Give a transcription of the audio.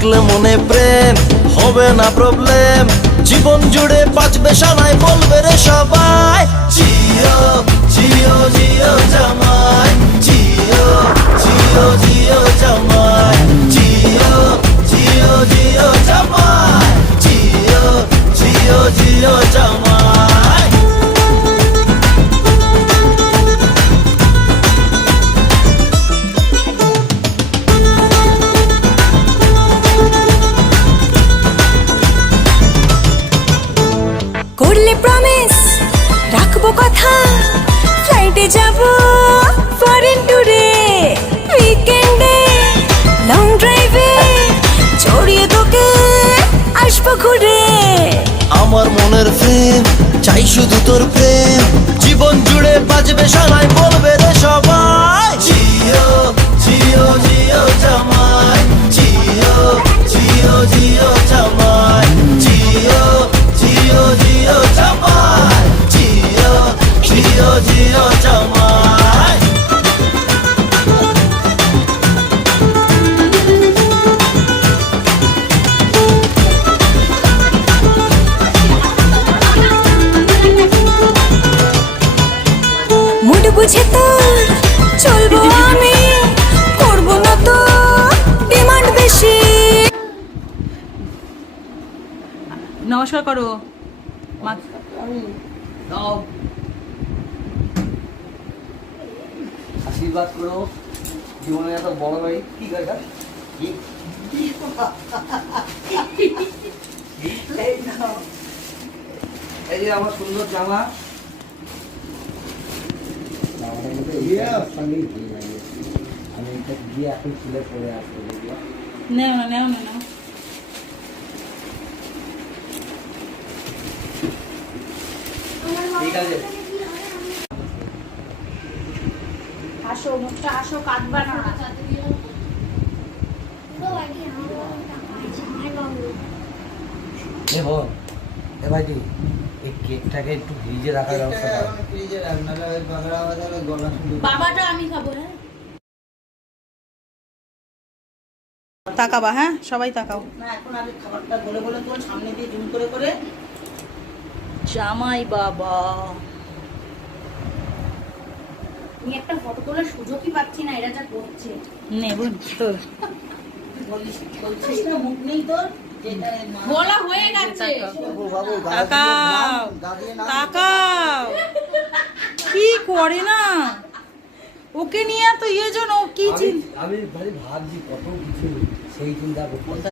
থাকলে মনে প্রেম হবে না প্রবলেম, জীবন জুড়ে বাঁচবে সানাই বলবে রে সবাই জিও জিও জিও জামাই, জিও জিও জিও জামাই, জিও জিও জিও জামাই, জিও জিও জিও জামাই। করলে প্রমিস রাখবো কথা, ফ্লাইটে যাব ফরেন ট্যুরে, উইকেন্ডে লং ড্রাইভে জড়িয়ে তোকে আসবো ঘুরে। আমার মনের প্রেম চাই শুধু তোর প্রেম, জীবন জুড়ে বাজবে সানাই বলবে রে সবাই জিও জিও জিও জামাই, জিও জিও জিও জামাই, জিও জিও জিও জামাই, জিও জিও জিও জামাই। মুড বুঝে তোর চলবো আমি, করবো না তো ডিমান্ড বেশি। নমস্কার করো দাও আশীর্বাদ করো, জীবনে এত বড় বাড়ি কি গাড়িটা এই যে আমার সুন্দর জামা, আমি এটা দিয়ে এখন খুলে পড়ে আসবো। নেও না নেও না নাও। ঠিক আছে আসো মুখটা আসো, কাঁদবা না। এ বল এ ভাইটি এই কেকটাকে একটু ফ্রিজে রাখার ব্যবস্থা কর। বাবাটা আমি খাবো। হ্যাঁ তাকাবা, হ্যাঁ সবাই তাকাও। না এখন আগে খাবারটা বলে বলে তোর সামনে দিয়ে জুম করে করে। জামাই বাবা আমি একটা ফটো তোলার সুযোগই পাচ্ছি না, এরা যা করছে। নেবুন তোর বলছিস না মুখ নেই তোর, বলা হয়ে গেছে। তাকাও তাকাও, কি করে না ওকে নিয়ে এত ইয়ে জন, ও কি আমি ভাবছি কত কিছু সেই চিন্তা করতে